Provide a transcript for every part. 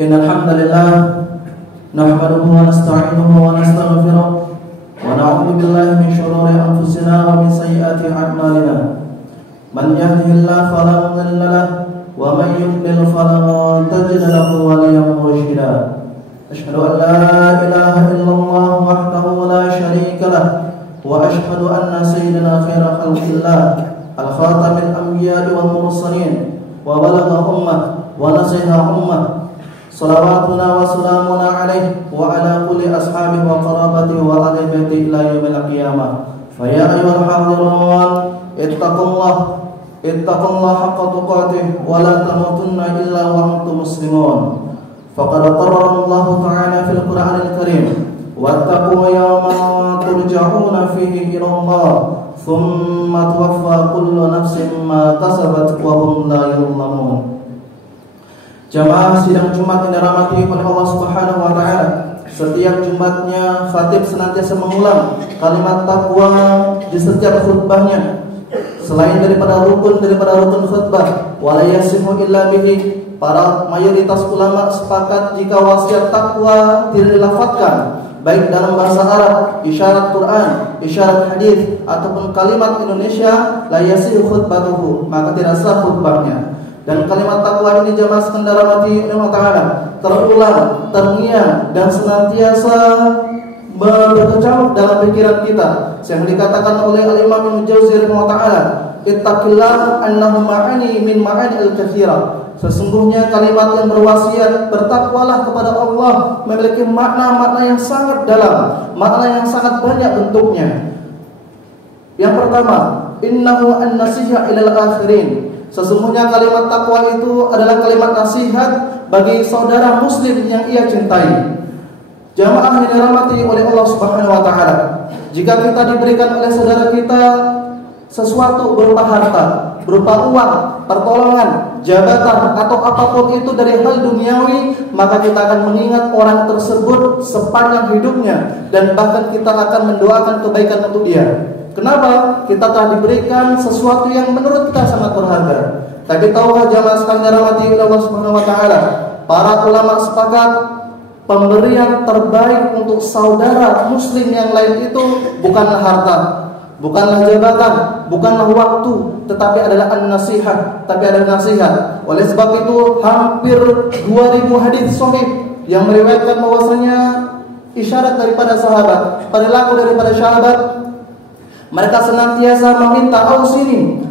Innal hamdalillah nahmaduhu wa nasta'inuhu wa nastaghfiruh wa na'udzu billahi min shururi anfusina wa min sayyiati a'malina. Man yahdihillahu fala mudilla lahu wa man yudlil fala tajid lahu waliyyan murshida. Asyhadu an la ilaha illallah wahdahu la syarika lahu wa asyhadu anna sayyidina khairal khalqillah al-khatamil anbiya'i wal mursalin wa balagha ummah wa nasiha ummah. Salawatuna wa salamuna alaihi wa ala kulli ashabihi wa qarabatihi wa ahli baitihi ila yaumil qiyamah. Fa ya ayyuhal hadirun ittaqullaha haqqa tuqatih wa la tamutunna illa wa antum muslimun. Faqad qarrara Allah ta'ala fil Qur'anil Karim wattaqu yawman turja'una fihi ila Allah thumma tuwaffa kullu nafsin ma kasabat wa hum la yuzlamun. Jamaah sidang Jumat yang dirahmati oleh Allah Subhanahu wa taala, setiap Jumatnya khatib senantiasa mengulang kalimat takwa di setiap khutbahnya. Selain daripada rukun khutbah, wala yasihu illa bihi, para mayoritas ulama sepakat jika wasiat takwa tidak dilafadzkan baik dalam bahasa Arab, isyarat Quran, isyarat hadis ataupun kalimat Indonesia, la yasihu khutbatuhu, maka tidak sah khutbahnya. Dan kalimat takwa ini jamaah sekalian dirahmati oleh Allah Ta'ala terulang, terngiang dan senantiasa berkecamuk dalam pikiran kita. Yang dikatakan oleh Al-Imam Ibnu Jauzi rahimahullah ta'ala, ittaqillah annahu ma'ani min ma'ani al-katsira. Sesungguhnya kalimat yang berwasiat bertakwalah kepada Allah memiliki makna-makna yang sangat dalam, makna yang sangat banyak bentuknya. Yang pertama, innahu an-nasiha ilal akhirin. Sesungguhnya kalimat takwa itu adalah kalimat nasihat bagi saudara muslim yang ia cintai. Jamaah yang dirahmati oleh Allah Subhanahu wa taala, jika kita diberikan oleh saudara kita sesuatu berupa harta, berupa uang, pertolongan, jabatan atau apapun itu dari hal duniawi, maka kita akan mengingat orang tersebut sepanjang hidupnya dan bahkan kita akan mendoakan kebaikan untuk dia. Kenapa? Kita telah diberikan sesuatu yang menurut kita sangat berharga. Tapi tahukah jamaah sekalian dirahmati Allah Subhanahu wa taala, para ulama sepakat pemberian terbaik untuk saudara muslim yang lain itu bukanlah harta, bukanlah jabatan, bukanlah waktu, tetapi adalah an-nasihat, tapi adalah nasihat. Oleh sebab itu hampir 2000 hadis sahih yang meriwayatkan bahwasanya isyarat daripada sahabat, perilaku daripada sahabat, mereka senantiasa meminta, ausini,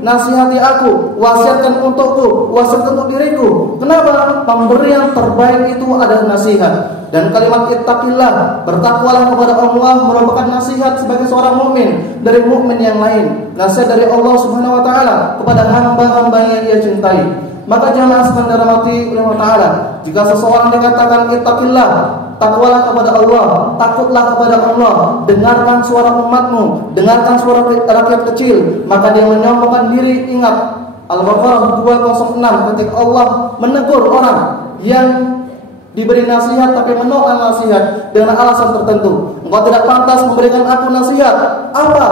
nasihati aku, wasiatkan untukku, wasiatkan untuk diriku. Kenapa? Pemberian terbaik itu adalah nasihat. Dan kalimat ittaqillah, bertakwalah kepada Allah, merupakan nasihat sebagai seorang mukmin dari mukmin yang lain. Nasihat dari Allah Subhanahu wa taala kepada hamba-hamba yang ia cintai. Maka jamaah sekalian dirahmati oleh Allah taala, jika seseorang dikatakan ittaqillah, takwalah kepada Allah, takutlah kepada Allah, dengarkan suara umatmu, dengarkan suara rakyat kecil, maka dia menyombongkan diri. Ingat Al-Baqarah 206 ketika Allah menegur orang yang diberi nasihat tapi menolak nasihat dengan alasan tertentu. Engkau tidak pantas memberikan aku nasihat. Apa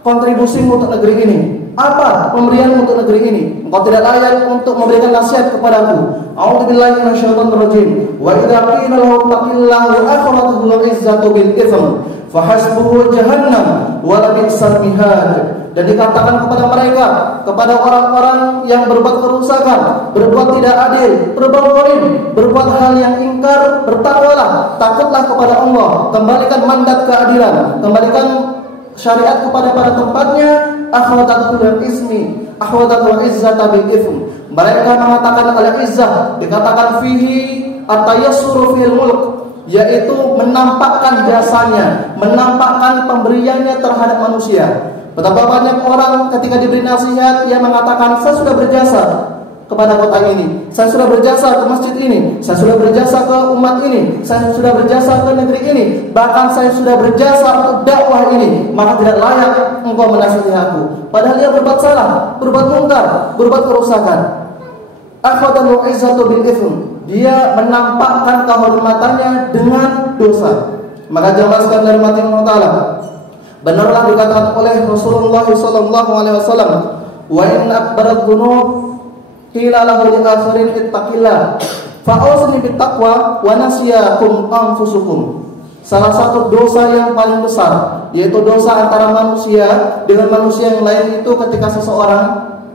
kontribusimu untuk negeri ini? Apa pemberianmu untuk negeri ini? Engkau tidak layak untuk memberikan nasihat kepadaku. A'udzubillahi minasyaitonir rajim. Wa idza qila lahu taqillaha akhadhathu al-izzatu bil itsm fa hasbuhu jahannam wa la bi'sal mihad. Dan dikatakan kepada mereka, kepada orang-orang yang berbuat kerusakan, berbuat tidak adil, berbuat zalim, berbuat hal yang ingkar, bertakwalah, takutlah kepada Allah, kembalikan mandat keadilan, kembalikan syariat kepada pada tempatnya. Akhwadatul ismi, akhwadatul izzata bil ithm. Mereka mengatakan al-izzah, dikatakan fihi at-tayassuru fil mulk, yaitu menampakkan jasanya, menampakkan pemberiannya terhadap manusia. Betapa banyak orang ketika diberi nasihat, ia mengatakan, saya sudah berjasa kepada kota ini, saya sudah berjasa ke masjid ini, saya sudah berjasa ke umat ini, saya sudah berjasa ke negeri ini, bahkan saya sudah berjasa untuk dakwah ini, maka tidak layak engkau menasihati aku. Padahal dia berbuat salah, berbuat mungkar, berbuat kerusakan. Akhadul izzatu bil itsm, dia menampakkan kehormatannya dengan dosa. Maka jamaah sekalian dari mati Allah Ta'ala, benarlah dikatakan oleh Rasulullah SAW, wa in akbarat dzunub qila lahu li akhirin ittaqillah fa awsini bit taqwa wa nasiyakum anfusukum. Salah satu dosa yang paling besar, yaitu dosa antara manusia dengan manusia yang lain, itu ketika seseorang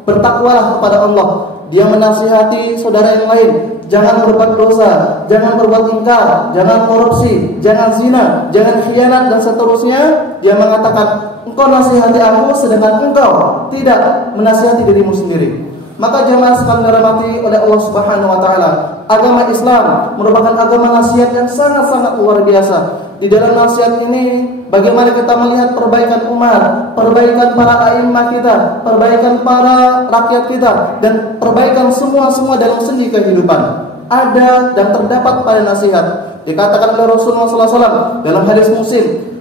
bertakwalah kepada Allah. Dia menasihati saudara yang lain, jangan berbuat dosa, jangan berbuat ingkar, jangan korupsi, jangan zina, jangan khianat dan seterusnya. Dia mengatakan, engkau nasihati aku sedangkan engkau tidak menasihati dirimu sendiri. Maka jamaah sekalian dirahmati oleh Allah Subhanahu wa taala, agama Islam merupakan agama nasihat yang sangat-sangat luar biasa. Di dalam nasihat ini, bagaimana kita melihat perbaikan umat, perbaikan para a'immah kita, perbaikan para rakyat kita, dan perbaikan semua dalam sendi kehidupan. Ada dan terdapat pada nasihat. Dikatakan oleh Rasulullah SAW dalam hadis Muslim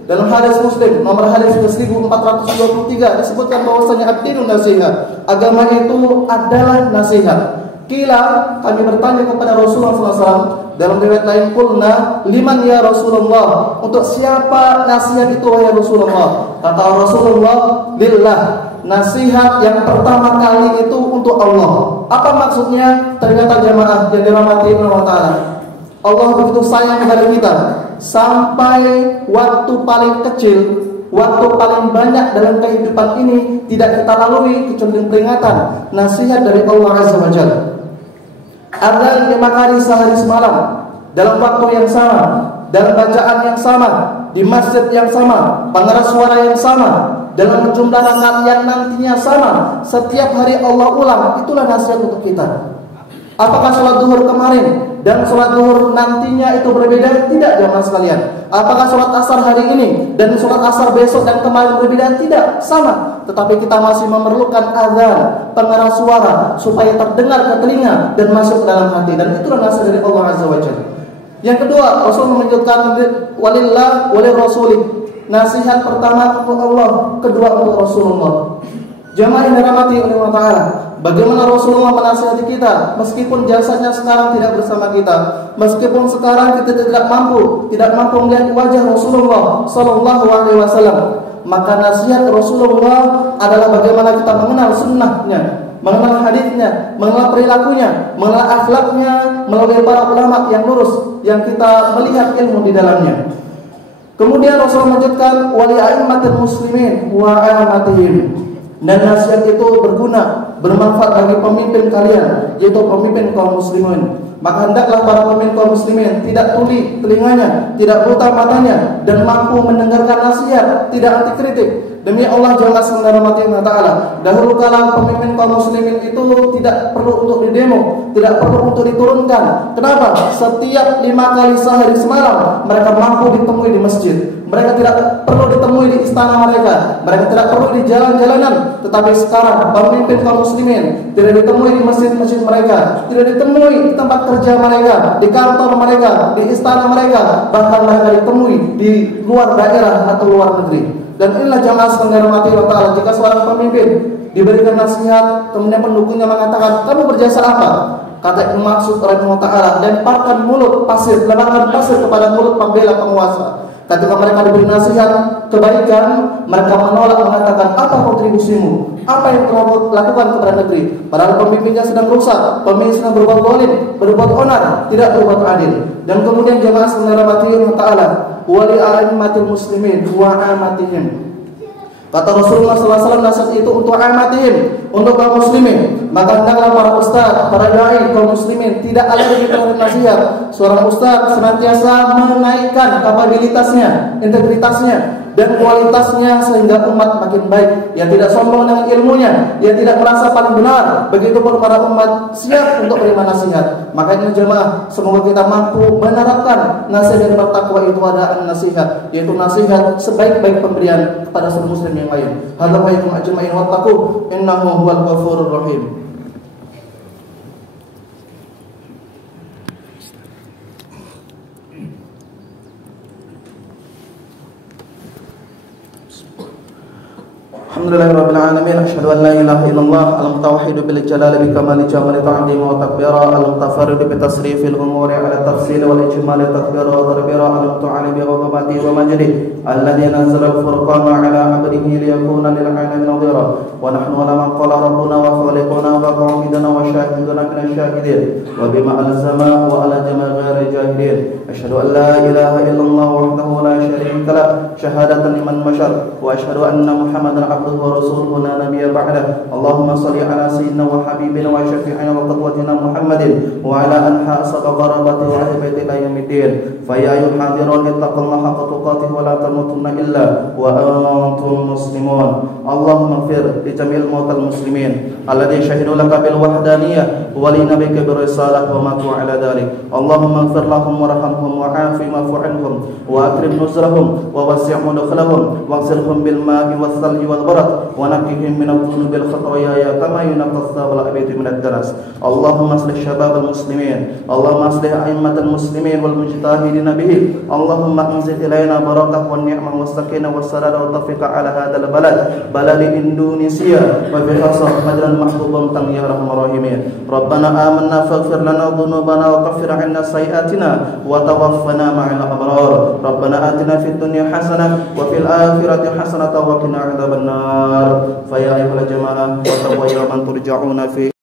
nomor hadis 1423 disebutkan bahwasanya ad-dinu nasihat, agama itu adalah nasihat. Kila, kami bertanya kepada Rasulullah SAW dalam riwayat lain, qulna liman ya Rasulullah, untuk siapa nasihat itu wahai Rasulullah? Kata Rasulullah, lillah, nasihat yang pertama kali itu untuk Allah. Apa maksudnya? Ternyata jamaah yang dirahmati Allah Ta'ala, Allah begitu sayang kepada kita sampai waktu paling kecil, waktu paling banyak dalam kehidupan ini tidak kita lalui kecuali peringatan, nasihat dari Allah Azza wa Jalla. Adzan 5 kali sehari semalam, dalam waktu yang sama, dalam bacaan yang sama, di masjid yang sama, pengeras suara yang sama, dalam jumlah rakaat yang nantinya sama, setiap hari Allah ulang. Itulah nasihat untuk kita. Apakah sholat duhur kemarin dan sholat duhur nantinya itu berbeda? Tidak, jamaah sekalian. Apakah sholat asar hari ini dan sholat asar besok dan kemarin berbeda? Tidak, sama. Tetapi kita masih memerlukan azan, pengeras suara, supaya terdengar ke telinga dan masuk ke dalam hati. Dan itulah nasihat dari Allah Azza wa Jalla. Yang kedua, Rasul menyebutkan walillah walil rasulih, nasihat pertama untuk Allah, kedua untuk Rasulullah. Jamaah yang dirahmati oleh Allah Ta'ala, bagaimana Rasulullah menasihati kita meskipun jasanya sekarang tidak bersama kita, meskipun sekarang kita tidak mampu melihat wajah Rasulullah Sallallahu Alaihi Wasallam, maka nasihat Rasulullah adalah bagaimana kita mengenal sunnahnya, mengenal hadisnya, mengenal perilakunya, mengenal akhlaknya melalui para ulama yang lurus yang kita melihat ilmu di dalamnya. Kemudian Rasul melanjutkan wali a'immatil muslimin wa amatihim, dan nasihat itu berguna, bermanfaat bagi pemimpin kalian, yaitu pemimpin kaum muslimin. Maka hendaklah para pemimpin kaum muslimin tidak tuli telinganya, tidak buta matanya, dan mampu mendengarkan nasihat, tidak anti kritik. Demi Allah Jalla subhanahu wa ta'ala, dahulu kala pemimpin kaum muslimin itu tidak perlu untuk didemo, tidak perlu untuk diturunkan. Kenapa? Setiap 5 kali sehari semalam mereka mampu ditemui di masjid. Mereka tidak perlu ditemui di istana mereka, mereka tidak perlu di jalan-jalanan. Tetapi sekarang pemimpin kaum muslimin tidak ditemui di masjid-masjid mereka, tidak ditemui di tempat kerja mereka, di kantor mereka, di istana mereka, bahkan mereka ditemui di luar daerah atau luar negeri. Dan inilah jamaah sekalian dirahmati Allah Ta'ala, jika seorang pemimpin diberikan nasihat, kemudian pendukungnya mengatakan, kamu berjasa apa? Kata yang maksud oleh Allah Ta'ala, dan lemparkan mulut pasir kepada mulut pembela penguasa. Ketika mereka diberi nasihat kebaikan, mereka menolak, mengatakan, apa kontribusimu? Apa yang telah lakukan kepada negeri? Padahal pemimpinnya sedang rusak, pemimpin sedang berbuat zalim, berbuat onar, tidak berbuat adil. Dan kemudian jamaah sekalian dirahmati Allah Ta'ala, wali a'immatil muslimin wa amatihim. Kata Rasulullah SAW, nasihat itu untuk amatihim, untuk kaum muslimin. Maka hendaklah para ustaz, para dai kaum muslimin tidak alergi terhadap nasihat. Seorang ustaz senantiasa menaikkan kapabilitasnya, integritasnya, dan kualitasnya sehingga umat makin baik. Yang tidak sombong dengan ilmunya, yang tidak merasa paling benar. Begitupun para umat siap untuk menerima nasihat. Makanya jemaah, semoga kita mampu menerapkan nasihat yang bertakwa itu ada nasihat, yaitu nasihat sebaik-baik pemberian kepada seluruh muslim yang lain. Hadzal wa ajma'in wattaqu innahu huwal ghafurur rahim. Alhamdulillahirabbil alamin, asyhadu an la ilaha illallah al-mutawahhid bil jalali bi kamali jamali ta'zim wa takbira al-mutafarrid bi tasrifil umuri ala tafsil wal ijmal takbira wa tarbira al-muta'ali bi ghadabati wa majdi alladhi nazzala al-furqana ala 'abdihi liyakuna lil 'alamin nadhira wa nahnu ala man qala rabbuna wa khaliquna wa qa'iduna wa shahiduna min asy-syahidin wa bima alzama wa ala jama' ghairi jahilin asyhadu an la ilaha illallah wahdahu la syarika lah syahadatan liman masyar wa asyhadu anna muhammadan ورسوله لا نبي بعده اللهم صل على سيدنا وحبيبنا وشفيعنا وقدوتنا محمد وعلى أنحاء سبق قرابته وأهل بيته إلى يوم الدين فيا أيها الحاضرون اتقوا الله حق تقاته ولا تموتن إلا وأنتم مسلمون اللهم اغفر لجميع الموتى المسلمين الذين شهدوا لك بالوحدانية ولنبيك بالرسالة وماتوا على ذلك اللهم اغفر لهم وارحمهم وعافهم واعف عنهم وأكرم نزلهم ووسع مدخلهم واغسلهم بالماء والثلج والبرد ونقهم من الذنوب والخطايا كما ينقى الثوب الأبيض من الدنس اللهم اصلح شباب المسلمين اللهم اصلح أئمة المسلمين والمجتهدين به اللهم انزل إلينا بركة والنعمة والسكينة والسرور والتوفيق على هذا البلد بلد إندونيسيا وفي خاصة مجرى المحبوب يا أرحم الراحمين ربنا آمنا فاغفر لنا ذنوبنا وكفر عنا سيئاتنا وتوفنا مع الأبرار ربنا آتنا في الدنيا حسنة وفي الآخرة حسنة وقنا عذاب النار فيا أيها الجماعة وتقوا يوما ترجعون فيه